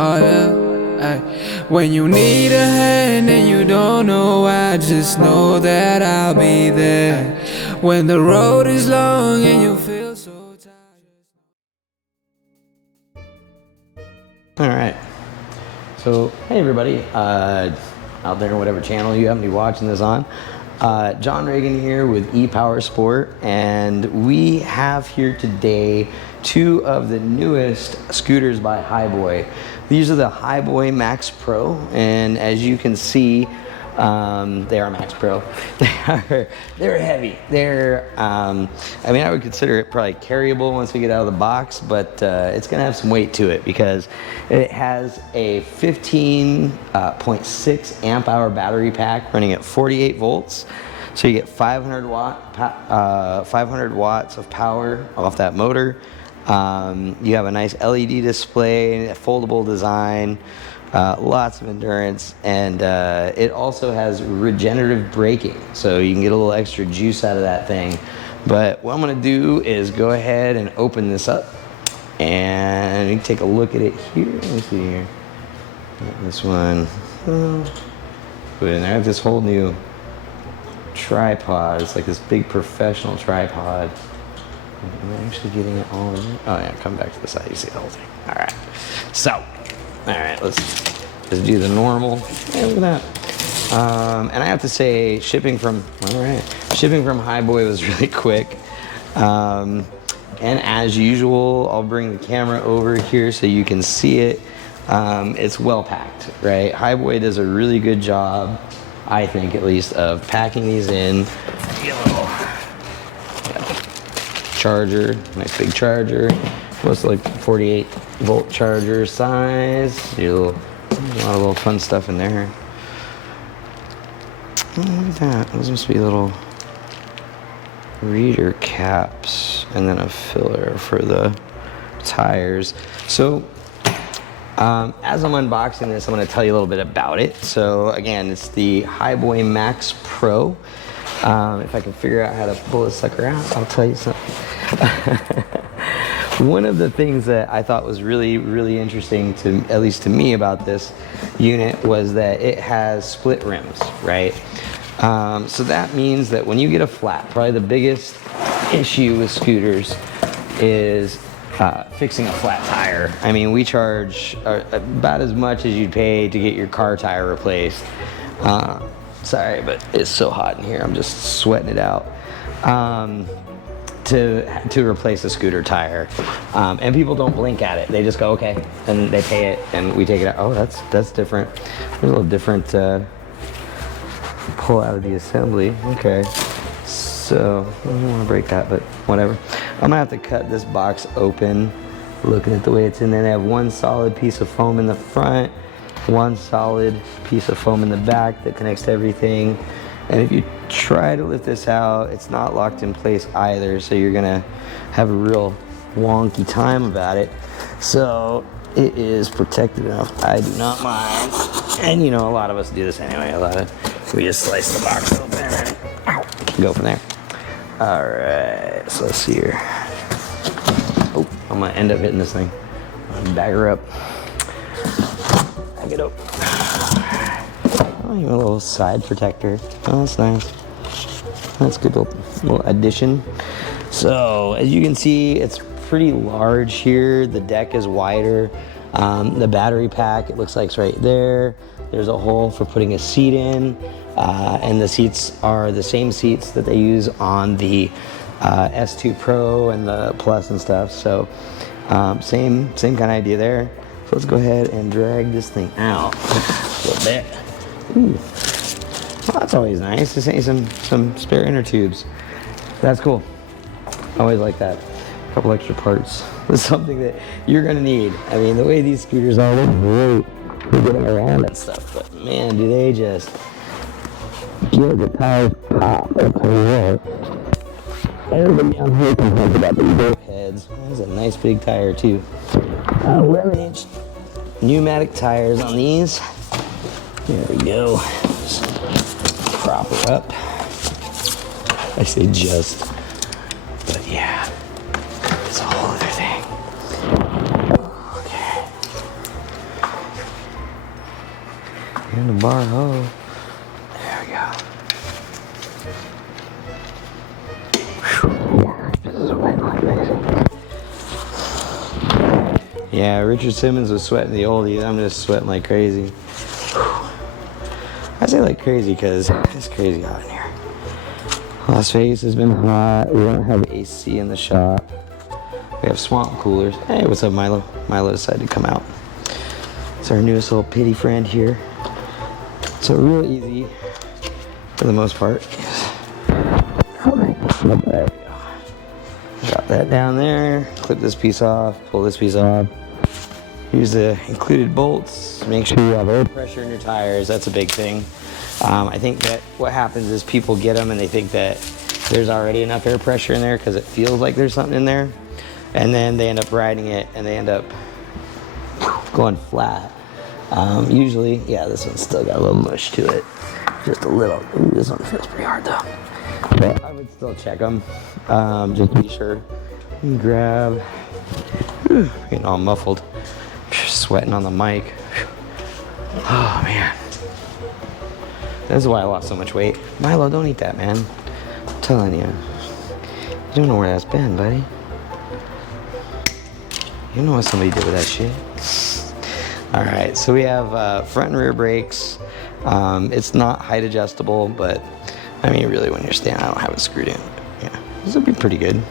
Oh yeah, ay. When you need a hand and you don't know why, just know that I'll be there. When the road is long and you feel so tired. All right. So, hey everybody, out there, whatever channel you happen to be watching this on. John Reagan here with E-Powersport, and we have here today two of the newest scooters by HiBoy. These are the HiBoy Max Pro, and as you can see, they are Max Pro. They're heavy. They're, I mean, I would consider it probably carryable once we get out of the box, but it's gonna have some weight to it because it has a 15.6 amp hour battery pack running at 48 volts. So you get 500 watts of power off that motor. You have a nice LED display, a foldable design. Lots of endurance, and it also has regenerative braking, so you can get a little extra juice out of that thing. But what I'm going to do is go ahead and open this up, and you can take a look at it here. Let me see here. This one, put it in there. I have this whole new tripod. It's like this big professional tripod. Am I actually getting it all in there? Oh yeah, come back to the side. You see the whole thing. All right. So. All right, let's just do the normal. Hey, look at that. And I have to say, shipping from HiBoy was really quick. And as usual, I'll bring the camera over here so you can see it. It's well packed, right? HiBoy does a really good job, I think at least, of packing these in. Charger, nice big charger. Looks like 48 volt charger size. A lot of little fun stuff in there. Oh, look at that. Those must be little reader caps, and then a filler for the tires. So as I'm unboxing this, I'm going to tell you a little bit about it. So again, it's the HiBoy Max Pro. If I can figure out how to pull this sucker out, I'll tell you something. One of the things that I thought was really, really interesting, to at least to me, about this unit was that it has split rims, right? So that means that when you get a flat, probably the biggest issue with scooters is fixing a flat tire. I mean, we charge about as much as you'd pay to get your car tire replaced. Sorry, but it's so hot in here. I'm just sweating it out. To replace a scooter tire, and people don't blink at it. They just go okay, and they pay it, and we take it out. Oh, that's different. There's a little different pull out of the assembly. Okay, so I don't want to break that, but whatever. I'm gonna have to cut this box open. Looking at the way it's in there, they have one solid piece of foam in the front, one solid piece of foam in the back that connects to everything. And if you try to lift this out, it's not locked in place either, so you're gonna have a real wonky time about it. So it is protected enough. I do not mind. And you know, a lot of us do this anyway. We just slice the box open and go from there. All right, so let's see here. Oh, I'm gonna end up hitting this thing. Bag her up. Bag it up. Oh, you have a little side protector. Oh, that's nice. That's a good little addition. So, as you can see, it's pretty large here. The deck is wider. The battery pack, it looks like it's right there. There's a hole for putting a seat in. And the seats are the same seats that they use on the S2 Pro and the Plus and stuff. So, same kind of idea there. So let's go ahead and drag this thing out a little bit. Ooh, well, that's always nice. This ain't some spare inner tubes. That's cool. Always like that. A couple extra parts. It's something that you're gonna need. I mean, the way these scooters are, they're great for getting around and stuff. But man, do they just get the tires pop. I'll tell you what. Everybody down here can talk about the brake heads. That's a nice big tire too. 11-inch pneumatic tires on these. There we go. Just prop her up. I say just, but yeah, it's a whole other thing. Okay. Handlebar hoe. There we go. Sweating like crazy. Yeah, Richard Simmons was sweating the oldies. I'm just sweating like crazy. I say like crazy because it's crazy out in here. Las Vegas has been hot. We don't have AC in the shop. We have swamp coolers. Hey, what's up, Milo? Milo decided to come out. It's our newest little pitty friend here. So real easy, for the most part. There we go. Drop that down there. Clip this piece off. Pull this piece off. Use the included bolts. Make sure you have air pressure in your tires. That's a big thing. I think that what happens is people get them and they think that there's already enough air pressure in there because it feels like there's something in there. And then they end up riding it and they end up going flat. Usually, yeah, this one's still got a little mush to it. Just a little. Ooh, this one feels pretty hard though. But I would still check them. Just to be sure. And grab. Whew, getting all muffled. Sweating on the mic. Oh man. This is why I lost so much weight. Milo, don't eat that, man. I'm telling you. You don't know where that's been, buddy. You know what somebody did with that shit. Alright, so we have front and rear brakes. It's not height adjustable, but I mean, really, when you're standing, I don't have it screwed in. Yeah, this will be pretty good.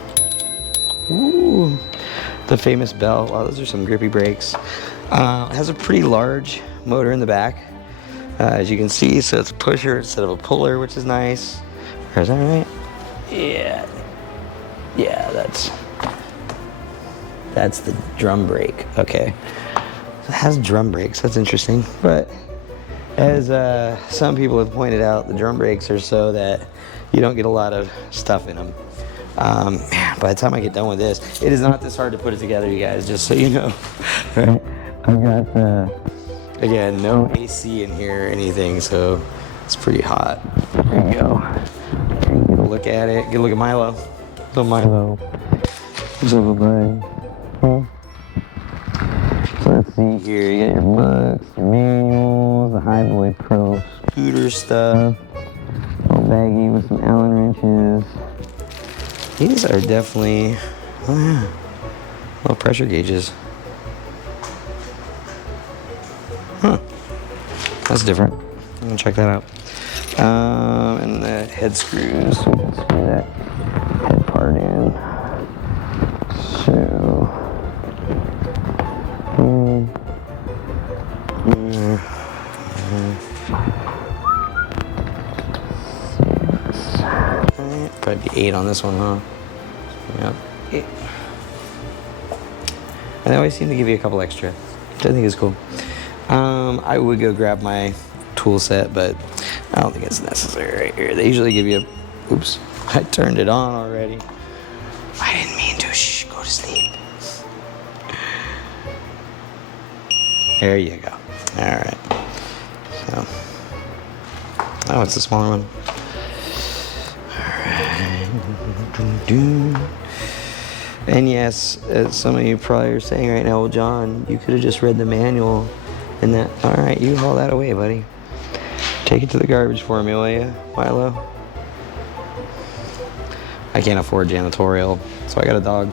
Ooh, the famous bell. Wow, those are some grippy brakes. It has a pretty large motor in the back, as you can see. So it's a pusher instead of a puller, which is nice. Is that right? Yeah. Yeah, that's the drum brake. Okay. So it has drum brakes. That's interesting. But as some people have pointed out, the drum brakes are so that you don't get a lot of stuff in them. Man, by the time I get done with this, it is not this hard to put it together, you guys, just so you know. Right? I've got, again, no AC in here or anything, so it's pretty hot. There you go. Get a look at it. Get a look at Milo. Little Milo. What's up, bud? Huh? So let's see here. You got your books, your manuals, the HiBoy Pro scooter stuff. Little baggie with some Allen wrenches. These are definitely, oh yeah, little pressure gauges. Huh. That's different. I'm gonna check that out. And the head screws. So we can screw that head part in. So. Probably be 8 on this one, huh? Yep. 8. And they always seem to give you a couple extra, which I think is cool. I would go grab my tool set, but I don't think it's necessary right here. They usually give you a... Oops. I turned it on already. I didn't mean to. Shh, go to sleep. There you go. All right. So... Oh, it's the smaller one. And yes, as some of you probably are saying right now, well, John, you could have just read the manual and that. All right, you haul that away, buddy. Take it to the garbage for me, will you, Milo? I can't afford janitorial, so I got a dog.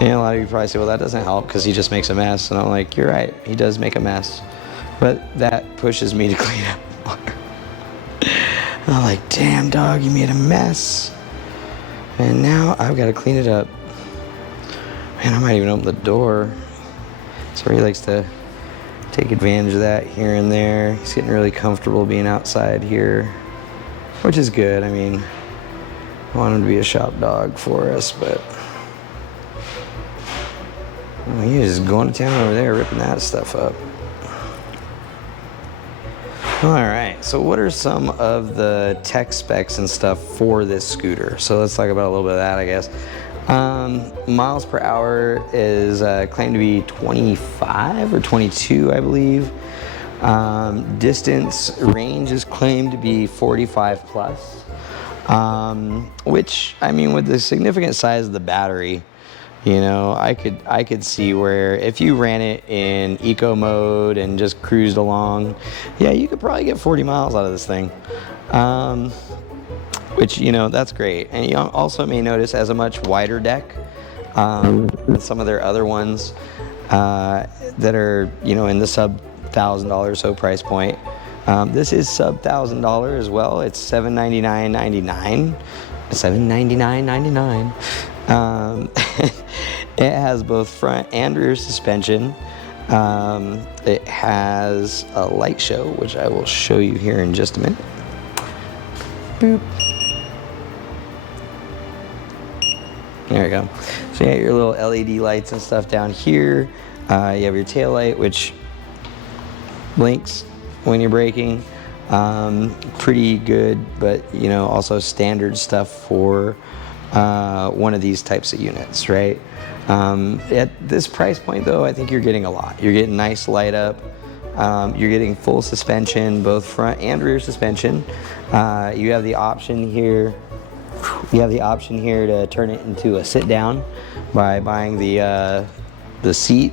And a lot of you probably say, well, that doesn't help because he just makes a mess. And I'm like, you're right, he does make a mess. But that pushes me to clean up more. I'm like, damn, dog, you made a mess. And now I've got to clean it up. Man, I might even open the door. So he likes to take advantage of that here and there. He's getting really comfortable being outside here, which is good. I mean, I want him to be a shop dog for us, but well, he is going to town over there, ripping that stuff up. All right, so what are some of the tech specs and stuff for this scooter? So let's talk about a little bit of that, I guess. Miles per hour is claimed to be 25 or 22, I believe. Distance range is claimed to be 45 plus, which, I mean, with the significant size of the battery, You know, I could see where if you ran it in eco mode and just cruised along, yeah, you could probably get 40 miles out of this thing. Which, you know, that's great. And you also may notice has a much wider deck than some of their other ones that are, you know, in the sub $1,000 or so price point. This is sub $1,000 as well. It's $799.99. $799.99. It has both front and rear suspension. It has a light show, which I will show you here in just a minute. Boop. There we go. So you got your little LED lights and stuff down here. You have your tail light, which blinks when you're braking. Pretty good, but you know, also standard stuff for one of these types of units, right? At this price point though, I think you're getting a lot. You're getting nice light up. You're getting full suspension, both front and rear suspension. You have the option here. You have the option here to turn it into a sit down by buying the seat,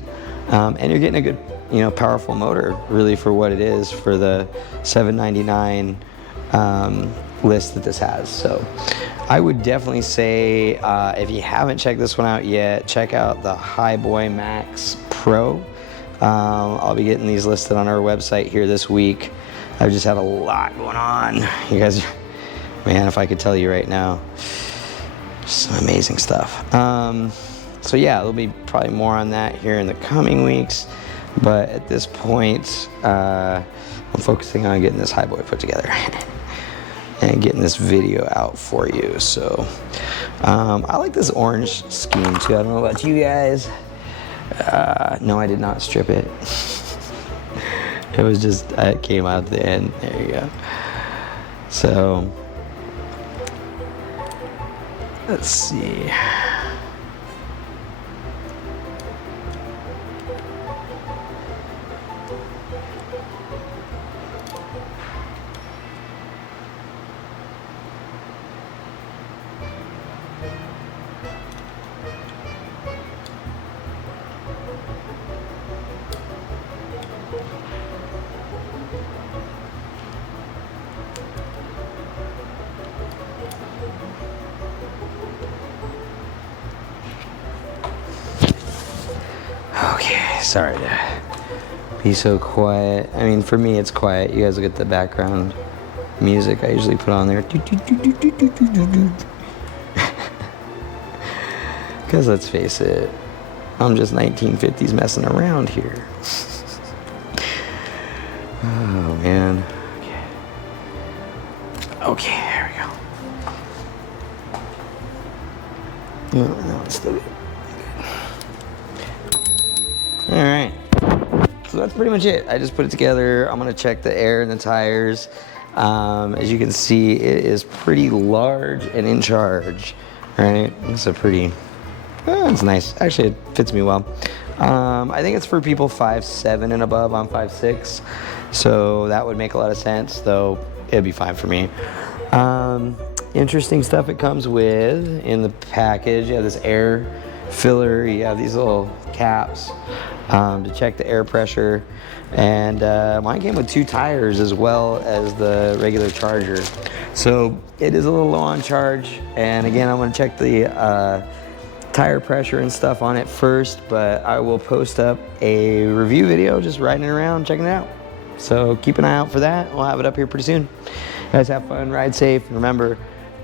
and you're getting a good, you know, powerful motor really for what it is for the $799 list that this has. So I would definitely say if you haven't checked this one out yet, check out the HiBoy Max Pro. I'll be getting these listed on our website here this week. I've just had a lot going on. You guys, man, if I could tell you right now, some amazing stuff. So yeah, there'll be probably more on that here in the coming weeks. But at this point, I'm focusing on getting this HiBoy put together and getting this video out for you. So I like this orange scheme too. I don't know about you guys. No, I did not strip it. It was just, it came out at the end. There you go. So let's see. Okay, sorry to be so quiet. I mean, for me, it's quiet. You guys will get the background music I usually put on there. Because let's face it, I'm just 1950s messing around here. Oh, man. Okay, there we go. No, it's still good. All right, so that's pretty much it. I just put it together. I'm gonna check the air and the tires. As you can see, it is pretty large and in charge, right? It's a pretty, it's nice. Actually, it fits me well. I think it's for people 5'7" and above. I'm 5'6", so that would make a lot of sense, though it'd be fine for me. Interesting stuff it comes with in the package. You have this air filler, you have these little caps to check the air pressure, and mine came with 2 tires as well as the regular charger, so it is a little low on charge. And again, I'm going to check the tire pressure and stuff on it first, but I will post up a review video just riding it around, checking it out. So keep an eye out for that. We'll have it up here pretty soon. You guys have fun, ride safe, and remember,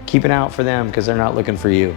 keep an eye out for them because they're not looking for you.